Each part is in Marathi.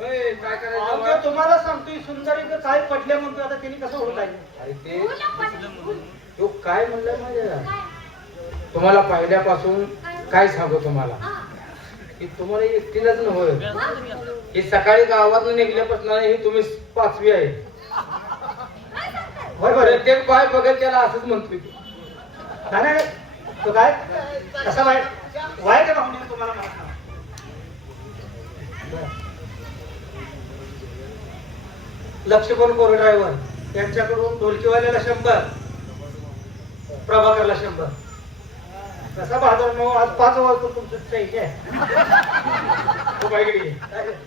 काय करायचं? अहो, तुम्हाला सांगतोय सुंदर इथं काय पडले म्हणतोय आता तिने कसं ओळखायचं? अरे ते तो काय म्हणलाय माझ्या तुम्हाला पहिल्यापासून काय सांगू तुम्हाला की तुम्हाला एकटीलाच नव्हे ही सकाळी गावात निघल्यापासून ही तुम्ही 5वी आहे. प्रत्येक बाय बघत त्याला असंच म्हणतोय. नाही तो काय कसा वाईट वाईट का म्हणून तुम्हाला माहित नाही. लक्ष्मण कोर ड्रायव्हर त्यांच्याकडून ढोलकीवाल्याला 100, प्रभाकरला 100. कसा बहादूर मग आज 5 वाजता तुमचं ट्रेन आहे.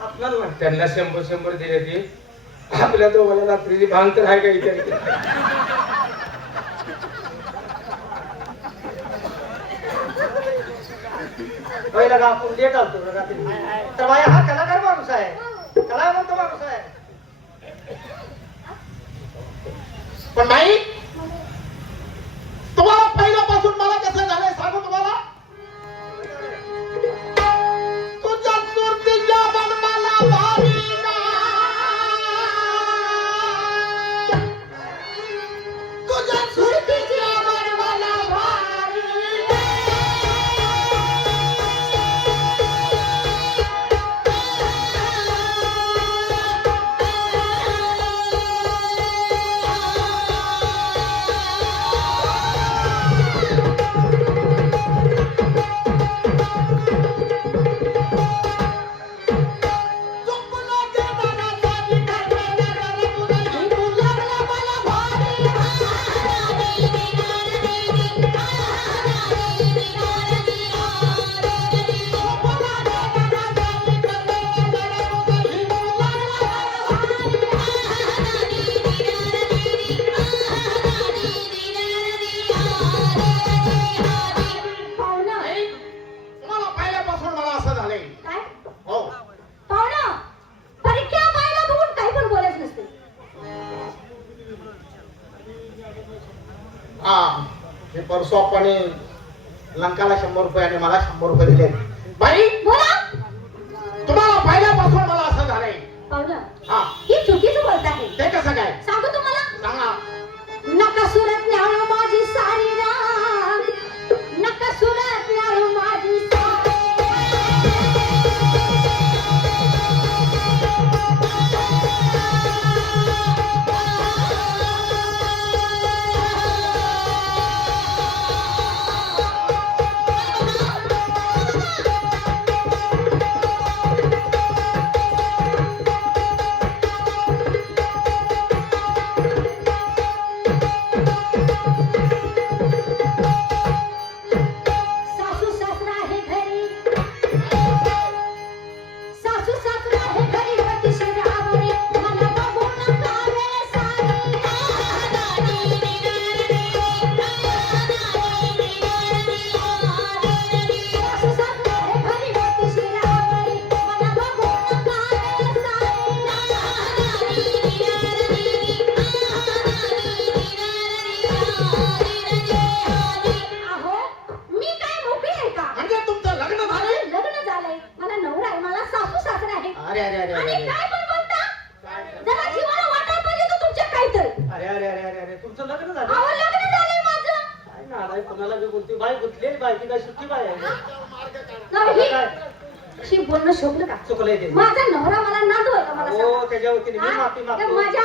आपल्याला त्यांना 100 दिले ती आपल्या दोघांना रात्रीची भांग तर आहे का विचार. पहिला का आपण लेट आलतो रात्री तर बाई हा कलाकार माणूस आहे, कलावंत माणूस आहे. पण नाही तुम्हाला पहिल्यापासून मला कसं झालंय सांगू तुम्हाला. तुझ्या सुरतीच्या बनमाला भारी तुझ्या सुरतीच्या बनमाला भारी परसोपणे लंकाला 100 रुपये आणि मला 100 रुपये दिले. बाई बोला तुम्हाला पहिल्यापासून मला असं झालंय. पाहुणा हा ही चुकीचं बोलत आहे. ते कसं काय सांगू तुम्हाला. सांगा. नका सुरत न्याळू माझी सारी राग, नका सुरत न्याळू माझी सारी. बोलणं शोभलं का? चुकलंय ते. माझा नवरा मला नादू आहे का मला हो सांगा? त्याच्या वतीने मी माफी मागतो. माझ्या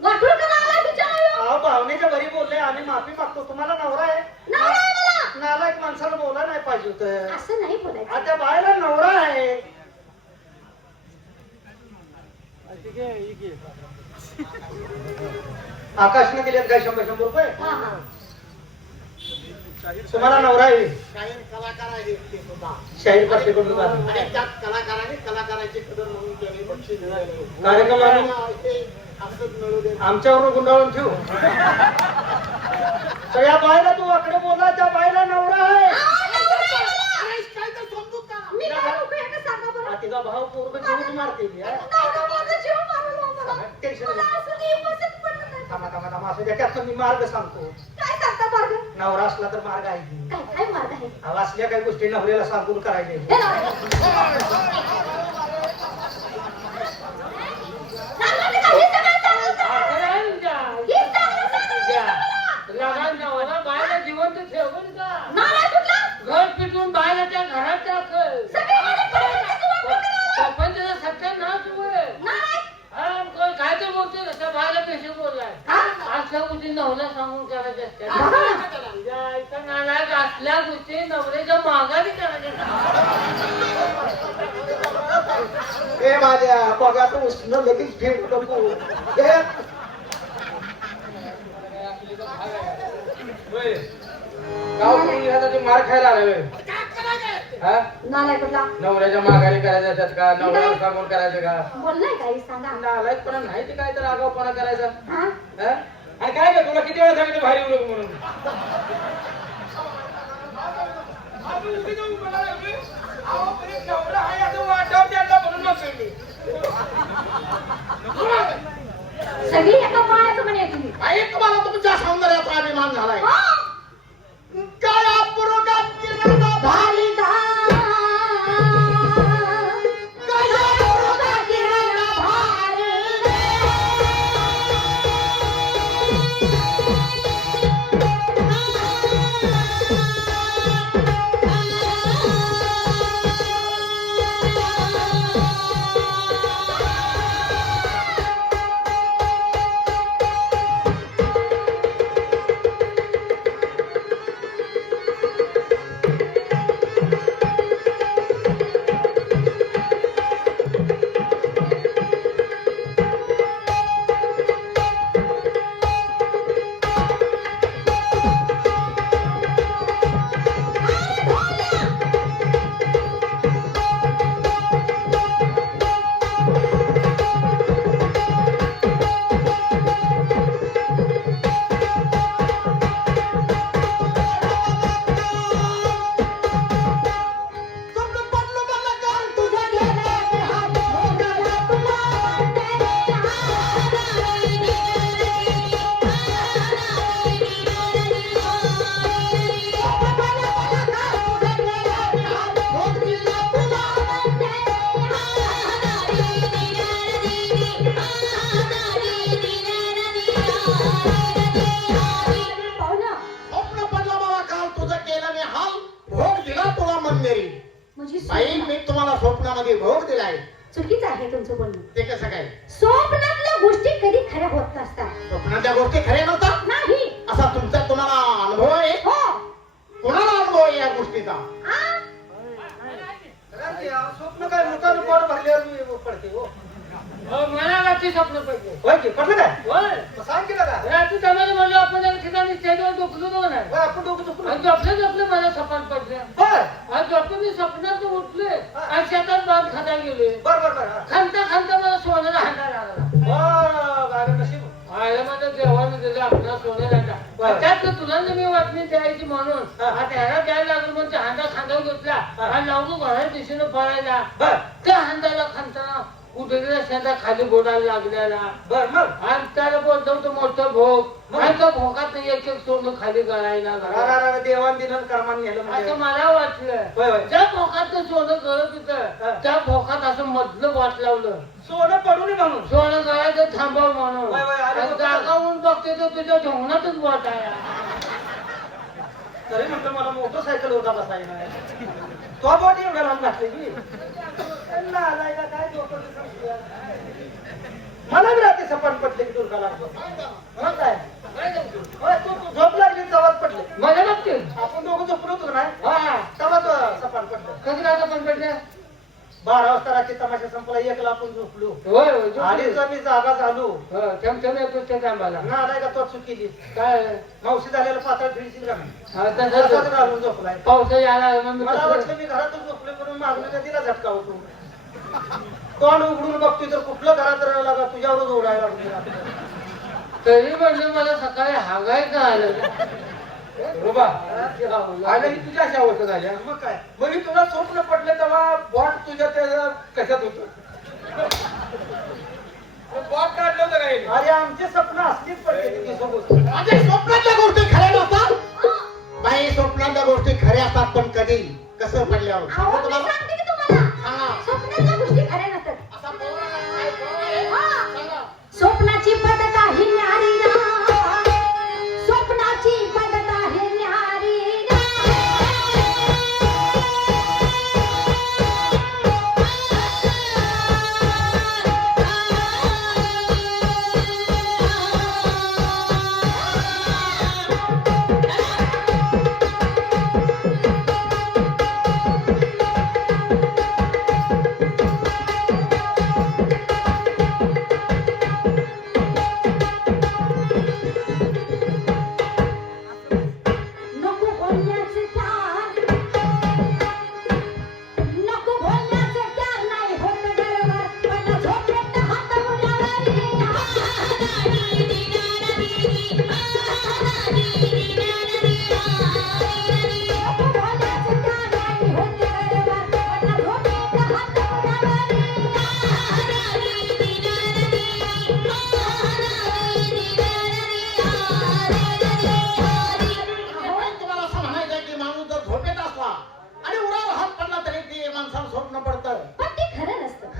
वाटूळ का आला तुझ्या अहो भावनेच्या भरी बोलले आम्ही माफी मागतो. तुम्हाला नवरा आहे नवरा आहे मला. नालायक माणसाला बोलायला नाही पाहिजे होतं. असं नाही बोलायचं. आता बायला नवरा आहे. आकाशने दिलेत काय 100 रुपये. हा हा तुम्हाला नवरा आहे. शाहीर कलाकार आहे ते सुद्धा. शाहीर पाठीकडून आणि त्यात कलाकाराने कलाकाराची कदर म्हणून त्यांनी बक्षीस दिलेलं. कार्यक्रम आमच्यावर गुंडाळून ठेवू. तर या बायला तू आकडे बोला त्या बायला नवरा आहे. काय तर समजूत का. मी काय उभे आहे का सांगा बरं. तिचा भाव पूर्ण जीवच मारते. नवरा माझा जीव मारला मला. टेन्शन मला असं नाही पसंत पडलं नाही. थांबा थांबा थांबा असू द्या. त्यात मी मार्ग सांगतो. काय सांगता मार्ग? नवरा असला तर मार्ग आहे की. काय काय मार्ग आहे? अहो, असल्या काही गोष्टी नवऱ्याला सांगून करायचे. हे नवरा. हे माझ्या बघाचं उष्ण लगेच फिर नको हे होय. गाव सोडून ह्यासाठी मार खायला आलाय होय. हा? नालाय कुठला नवऱ्याच्या माघारी करायच्या त्यात का नवऱ्याला सांगून करायचं का बोललाय काही सांगा नालायकपणा नाही ते काय तर आगाऊपणा करायचा हा हा? आणि काय का तुला किती वेळा सांगितलं बाहेर येऊ नको म्हणून सगळी एका पायाचं म्हणे तुम्ही आई तुम्हाला तुमच्या सौंदर्याचा अभिमान झालाय हा? काळा पुरोगात किरणा भारी आई मी तुम्हाला स्वप्नामध्ये भोग दिलाय चुकीचं आहे तुमचं बोलणं ते कसं काय स्वप्नातल्या गोष्टी कधी खऱ्या होत नसतात स्वप्नातल्या गोष्टी खऱ्या नव्हतात नाही असा तुम्हाला अनुभव आहे हो कोणाला अनुभव आहे या गोष्टीचा आ? स्वप्न काय मुतानं पोट भरल्यावर पडते हो मला रात्री स्वप्न पडले होय की पडलं काय होय मग सांग केलं का रात्री त्यामध्ये म्हणलं आपण एका ठिकाणी स्टेजवर झोपलो तो नाही होय, आपण दोघं झोपलो. आणि झोपले मला स्वप्न पडले बर आणि झोपले मी स्वप्नात उठले आणि शेतात बाग खाता गेले बर बर बर हा. खांता मला सोन्याला हांडा लागला बरं, गाडं नशीब आयला माझ्या देवाने दिलं आपला सोन्याला हांडा त्यात तुला मी वाटणी द्यायची म्हणून आता ह्याला द्यायला लागलो म्हणून ते हांडा खांदा घेतला आणि लावून घराच्या दिशेनं पळायला बर त्या हांड्याला खांताना कुठे शेतात खाली बोडायला लागलेला बर मग आणि त्याला बोलतो तो मोठं भोग आणि त्या भोगात एक एक सोनं खाली गळायला लागलं. देवान दिनं कर्मान नेलं म्हणजे असं मला वाटलं होय होय ज्या भोगात ते सोनं गळत होतं त्या भोगात असं मधलं वाट लावलं सोनं पडू नये म्हणून सोनं गळायचं थांबव म्हणून होय, होय, अरे आणि बाबा. जागा होऊन बघते तर तुझ्या ढोंगणातच वाट आहे तरी म्हटलं मला मोटरसायकल होता बसायला तो बॉडी एवढ्या लांब घातली की त्यांना आलाय का काय डोकं बिकं? मला बी रात्री सपाट पडले की दुर्गा लागतो मग काय होय, तू झोप लागली जवळ पडले मला बघते आपण दोघं झोपलो होतो नाही हा तेव्हा तो सपाट पडलं कधी काय पण भेटले 12 वाजता रात्री तमाशा संपला 1ला आपण झोपलो होय होय आणि जर मी जागा झालो थेंब येतो त्या टायमाला ना आलाय का तो चुकीली काय मावशी झालेला पातळ फिरशील का नाही हा, तसाच तसंच घालून झोपलाय पाऊस यायला मग मी मला कसं- वाटलं मी घरातच झोपले म्हणून मागणं कधीला झटका होतो तोंड उघडून बघतोय तर कुठलं घरात राहायला लागा तुझ्यावरच ओढायला लागतो तरी म्हणजे मला सकाळी हागायचं आलं रुबा आलं ही तुझ्या अशा अवस्था झाल्या मग काय मग ही तुला स्वप्न पडलं तेव्हा बॉट तुझ्या त्या कशात होत बॉट काढलं होतं काही अरे आमचे स्वप्न असलीच पडते तिच्यासोबत. माझ्या स्वप्नातल्या गोष्टी खऱ्या नव्हतात बाई स्वप्नातल्या गोष्टी खऱ्या असतात पण कधी कसं पडल्यावर अहो, सांगू मी तुम्हाला सांगते की तुम्हाला सांगा स्वप्नातल्या गोष्टी खऱ्या नसतात असा पोरगा काय पोरगा आहे? हा. सांगा. स्वप्नाची पद्धत आहे न्यारी ना स्वप्नाची पद्धत आहे न्यारी ना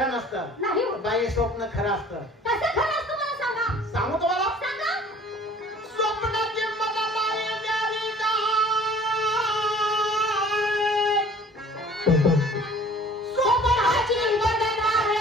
खरं नसतं. नाही होत. बाई स्वप्न खरं असतं. कसं खरं असतं मला सांगा. सांगू तुम्हाला सांगा. स्वप्नाची मनाला येणारी स्वप्नाची बदनामी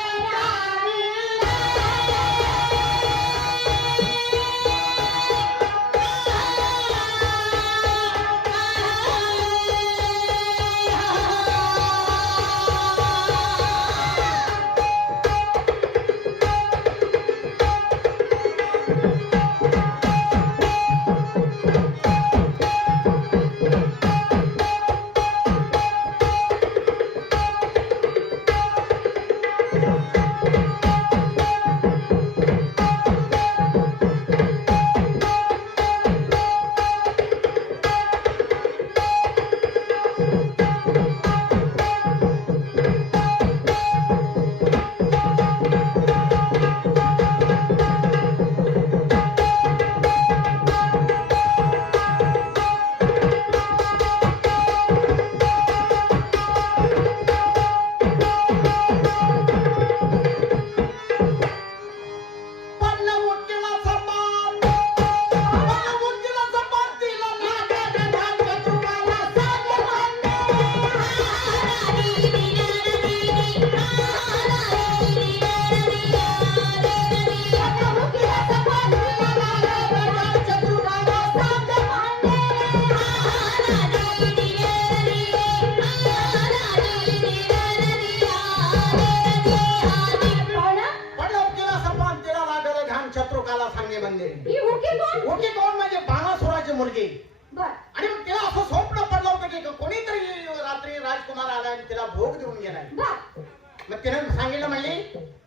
ही हुकी कोण? ओके कोण म्हणजे बाणासुराची मुलगी. बर. आणि मग तिला असं स्वप्न पडलं होतं की कोणीतरी रात्री राजकुमार आला आणि तिला भोग देऊन गेलाय. बर. मग तिने सांगितलं म्हणली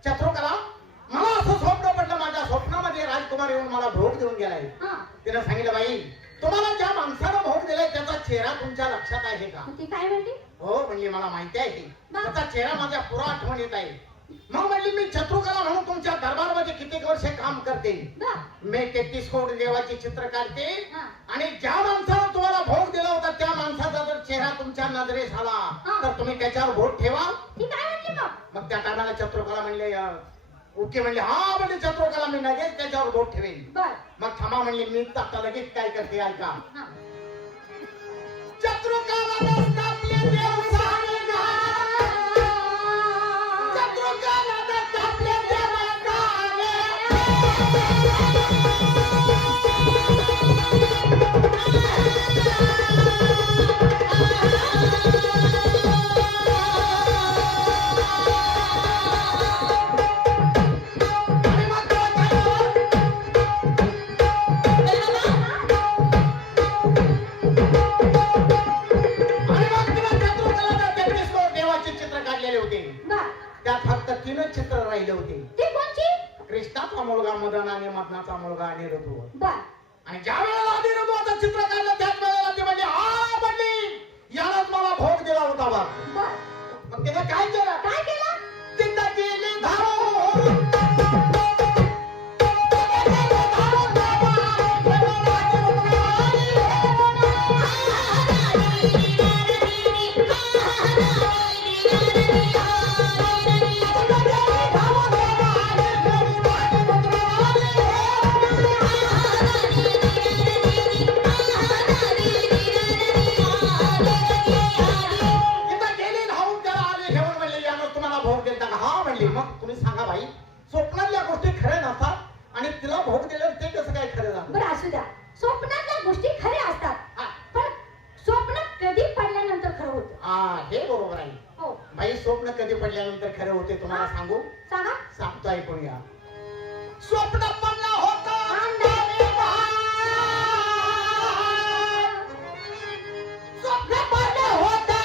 चत्रुकला मला असं स्वप्न पडलं माझ्या स्वप्नामध्ये राजकुमार येऊन मला भोग देऊन गेलाय. हा. तिने सांगितलं बाई तुम्हाला ज्या माणसानं भोग दिलाय त्याचा चेहरा तुमच्या लक्षात आहे का? ती काय म्हणते? हो म्हणली मला माहिती आहे की बा. त्याचा चेहरा माझ्या पुरा आठवण येत आहे. मग म्हणली मी चत्रुकला म्हणून तुमच्या दरबारमध्ये कित्येक वर्ष काम करते. बर. मी 33 कोटी देवाची चित्र काढते हा. आणि ज्या माणसानं तुम्हाला भोग दिला होता त्या माणसाचा जर चेहरा तुमच्या नजरेस आला हा. तर तुम्ही त्याच्यावर बोट ठेवा. ती काय म्हणते मग? मग त्या टायमाला चत्रुकला म्हणले ओके म्हणले हा म्हणले चत्रुकला मी लगेच त्याच्यावर बोट ठेवेन. बर. मग थांबा म्हणले मी आता लगेच काय करते ऐका. हा. चत्रुकला नसतापले देव सारे चत्रुकला नसतापले देव सारे त्यात फक्त 3च चित्र राहिले होते. ती कोणची? कृष्णाचा मुलगा मदन आणि मदनाचा मुलगा अनिरुद्ध. बर. आणि ज्या वेळेला अनिरुद्धाचं चित्र काढलं त्याच वेळेला ती म्हणली हा म्हणली यालाच मला भोग दिला होता बा. बर. मग त्यानं काय केलं? काय केलं? चिंता केली धाव मग तुम्ही सांगा भाई स्वप्नातल्या गोष्टी खऱ्या नसतात आणि तिला भोग दिल्यावर ते कसं काय खरं झालं? बरं असू द्या. स्वप्नातल्या गोष्टी खऱ्या असतात. हा. पण स्वप्न कधी पडल्यानंतर खरं होतं. हा हे बरोबर आहे. हो. भाई स्वप्न कधी पडल्यानंतर खरं होते तुम्हाला हा. सांगू सांगा. सांगतो ऐकून या. स्वप्न पडलं होतं स्वप्न पडलं होतं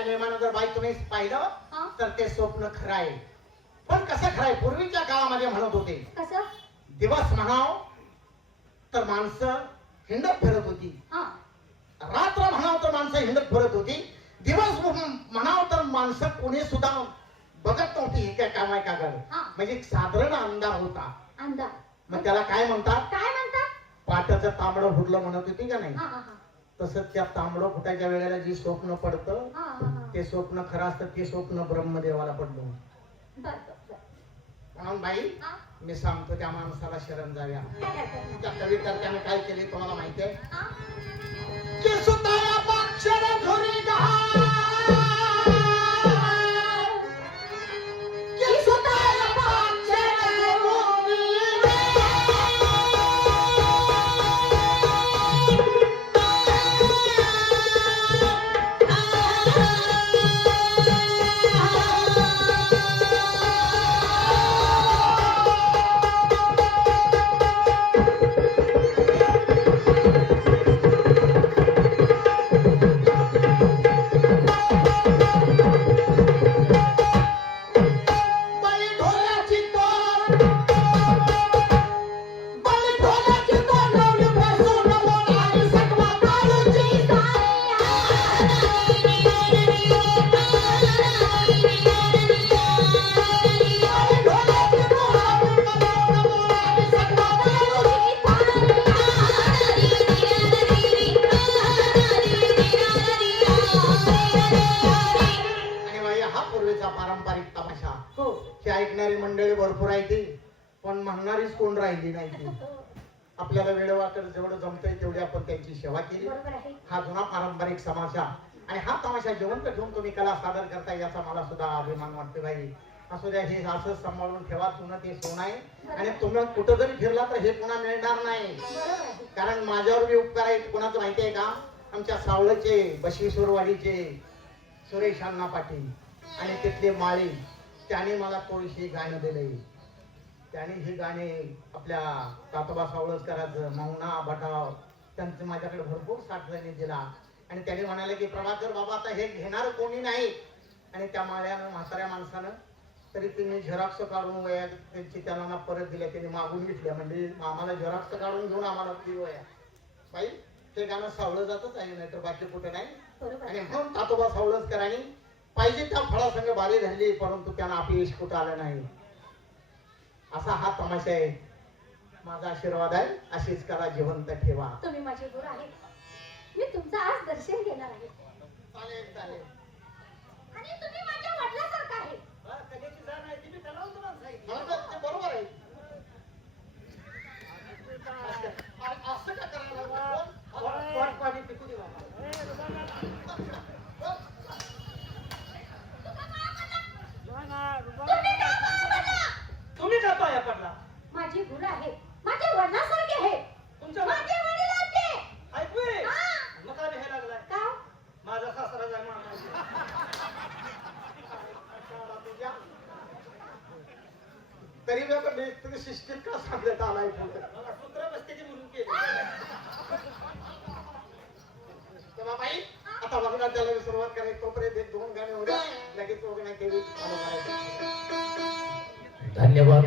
शास्त्राच्या नियमानं जर बाई तुम्ही पाहिलं हा? तर ते स्वप्न खरं आहे. पण कसं खरं आहे, पूर्वीच्या काळामध्ये म्हणत होते कसं? दिवस म्हणाव तर माणसं हिंडत फिरत होती, हा. रात्र म्हणाव तर माणसं हिंडत फिरत होती, दिवस म्हणाव तर माणसं कोणी सुद्धा बघत नव्हती हे काय काम आहे का गं. हा. म्हणजे एक साधारण अंधार होता. अंधार. मग त्याला काय म्हणतात, काय म्हणतात? पाटाचं तांबडं फुटलं म्हणत होती का नाही. हा हा हा. तसं त्या तांबडं फुटायच्या वेळेला जी स्वप्न पडतं हा हा हा. ते स्वप्न खरं असतं, ते स्वप्न ब्रह्मदेवाला पडलं. बर बर बर. म्हणून बाई हा? मी सांगतो त्या माणसाला शरण जाव्या. काय करतात? त्या कविता त्याने काय केले तुम्हाला माहिती आहे. हा? की सुताया पाक्षर धुरी गहा, की सुताया पाक्षर धुरी बाई ढोलाची तोर, बाई ढोलाची तोर लावली बसून बोलाली सकवा काळूची बाई ढोलाची तोर लावली बसून बोलाली सकवा काळूची आणि बाई हा पूर्वीचा पारंपरिक तमाशा. हो. हे ऐकणारी मंडळी भरपूर आहे ती, पण म्हणणारीच कोण राहिली नाही ती. आपल्याला वेळेवाकर जेवढं जमतंय तेवढी आपण त्यांची सेवा केली. बरोबर आहे. हा जुना पारंपरिक तमाशा आणि हा तमाशा जिवंत ठेवून तुम्ही कला सादर करता याचा मला सुद्धा अभिमान वाटतो बाई. असू द्या, हे असंच सांभाळून ठेवा. तुला ते सोनं आहे आणि तुम्ही कुठं जरी फिरला तर हे पुन्हा मिळणार नाही. बरोबर आहे. कारण माझ्यावर बी उपकार आहेत. कोणाचं माहिती आहे का, आमच्या सावळचे बसवेश्वरवाडीचे सुरेश अण्णा पाटील आणि तिथले माळी, त्याने मला थोडीशी गाणं दिले. त्याने ही गाणे आपल्या तातोबा सावळकरांचं मौना बटाव त्यांचं माझ्याकडे भरपूर साठवणी दिला. आणि त्याने म्हणाले की प्रभाकर बाबा आता हे घेणार कोणी नाही. आणि त्या माळ्यानं म्हाताऱ्या माणसानं तरी तुम्ही झेरॉक्स काढून वया त्यांची त्यांना परत दिल्या, त्यांनी मागून घेतल्या. म्हणजे आम्हाला झेरॉक्स काढून घेऊन आम्हाला ती वया बाई ते गाणं सावळं जातच आहे, नाही तर बाकी कुठे नाही. बरोबर आणि आहे. म्हणून तातोबा सावळकरांनी पाहिजे त्या फळासंग बारी धरली, परंतु त्यांना अपयश कुठं आलं नाही. असा हा तमाशा आहे. माझा आशीर्वाद आहे, अशीच कला जिवंत ठेवा. तुम्ही माझे गुरु आहे. मी तुमचं आज दर्शन घेणार आहे. चालेल चालेल. आणि तुम्ही माझ्या वडिलांसारखं आहे. हा, कलेची जाण आहे ती मी त्याला तुम्हाला सांगितलं. मला तर ते बरोबर आहे. असं का करायला लागलं? पोट पाणी पिकू दे बाबा. तुम्ही काय करू मला? तुम्ही का पाया पडला? माझे गुरु आहे. माझ्या वडिलांसारखे आहे. तुमच्या माझे वडील आहेत ते. ऐकू ये. हा. मग काय भ्यायला लागलाय? का? माझा सासरा जाय मामा. तरी मी पण तुम्ही सिस्टीम का सांगत आलाय पुढे? मला सूत्र बसतेची म्हणून केली. तेव्हा बाई आता बघणार त्याला सुरुवात करायची. तोपर्यंत एक दोन गाणे होते लगेच वगैरे केली. धन्यवाद.